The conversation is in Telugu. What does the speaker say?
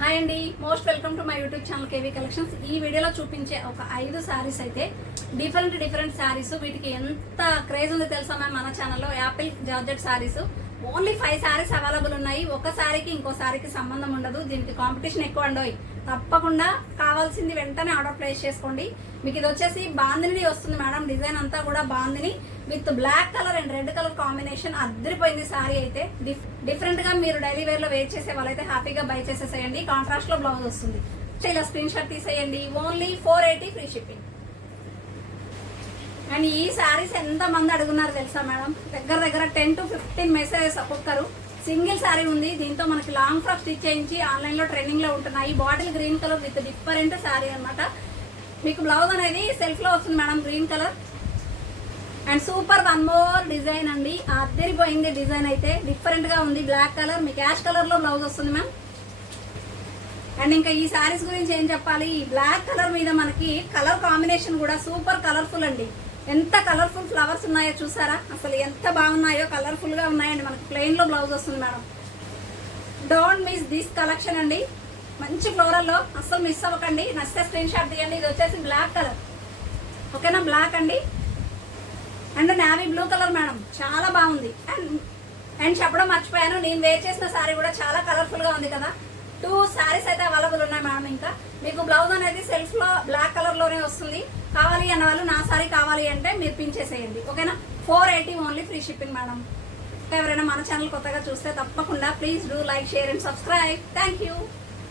హాయ్ అండి, most welcome to my YouTube channel KV collections. ఈ వీడియోలో చూపించే ఒక 5 శారీస్ అయితే డిఫరెంట్ శారీస్. వీటికి ఎంత క్రేజ్ ఉందో తెలుసా మ్యామ్, మన ఛానల్లో Apple georgette saris only 5 saris available ఉన్నాయి. ఒక శారీకి ఇంకో శారీకి సంబంధం ఉండదు. దీనికి కాంపిటీషన్ ఎక్కువ అండోయ్. తప్పకుండా కావాల్సింది వెంటనే ఆర్డర్ ప్లేస్ చేసుకోండి. మీకు ఇది వచ్చేసి బాందిని వస్తుంది మేడం. డిజైన్ అంతా కూడా bandhani with black colour and red colour combination. అద్దరిపోయింది శారీ అయితే. డిఫరెంట్ గా మీరు డైలీ వేర్ లో వేర్ చేసే వాళ్ళైతే హ్యాపీగా బై చేసేసేయండి. కాంట్రాస్ట్ లో బ్లౌజ్ వస్తుంది. ఇలా స్క్రీన్ షాట్ తీసేయండి. Only 480 free shipping. అండ్ ఈ శారీస్ ఎంత మంది అడుగున్నారు తెలుసా మేడం, దగ్గర 10 to 15 మెసేజెస్ ఒక్కొక్కరు. సింగిల్ శారీ ఉంది. దీంతో మనకి లాంగ్ ఫ్రాక్ స్టిచ్ చేయించి ఆన్లైన్ లో ట్రెండింగ్ లో ఉంటున్నాయి. Bottle green colour with different sari అనమాట. మీకు బ్లౌజ్ అనేది సెల్ఫ్ లో వస్తుంది madam, green colour. And super one more design అండి. అద్దరిపోయింది డిజైన్ అయితే. డిఫరెంట్ గా ఉంది. బ్లాక్ కలర్ మీకు యాష్ కలర్ లో బ్లౌజ్ వస్తుంది మ్యామ్. అండ్ ఇంకా ఈ శారీస్ గురించి ఏం చెప్పాలి, ఈ బ్లాక్ కలర్ మీద మనకి కలర్ కాంబినేషన్ కూడా సూపర్ కలర్ఫుల్ అండి. ఎంత కలర్ఫుల్ ఫ్లవర్స్ ఉన్నాయో చూసారా, అసలు ఎంత బాగున్నాయో. కలర్ఫుల్ గా ఉన్నాయండి. మనకి ప్లెయిన్ లో బ్లౌజ్ వస్తుంది madam. Don't miss this collection అండి. మంచి ఫ్లోరల్ లో అస్సలు మిస్ అవ్వకండి. నచ్చితే స్క్రీన్ షాట్ తీయండి. ఇది వచ్చేసి బ్లాక్ కలర్, ఓకేనా? బ్లాక్ అండి. And navy blue colour madam, చాలా బాగుంది. అండ్ చెప్పడం మర్చిపోయాను, నేను వేర్ చేసిన శారీ కూడా చాలా కలర్ఫుల్ గా ఉంది కదా. 2 శారీస్ అయితే అవైలబుల్ ఉన్నాయి మేడం. ఇంకా మీకు బ్లౌజ్ అనేది సెల్ఫ్ లో బ్లాక్ కలర్ లోనే వస్తుంది. కావాలి అన్న వాళ్ళు నా శారీ కావాలి అంటే మీరు పిన్ చేసేయండి, ఓకేనా? 480 ఓన్లీ ఫ్రీ షిప్పింగ్ మేడం. ఎవరైనా మన ఛానల్ కొత్తగా చూస్తే తప్పకుండా please do like, share and subscribe. Thank you.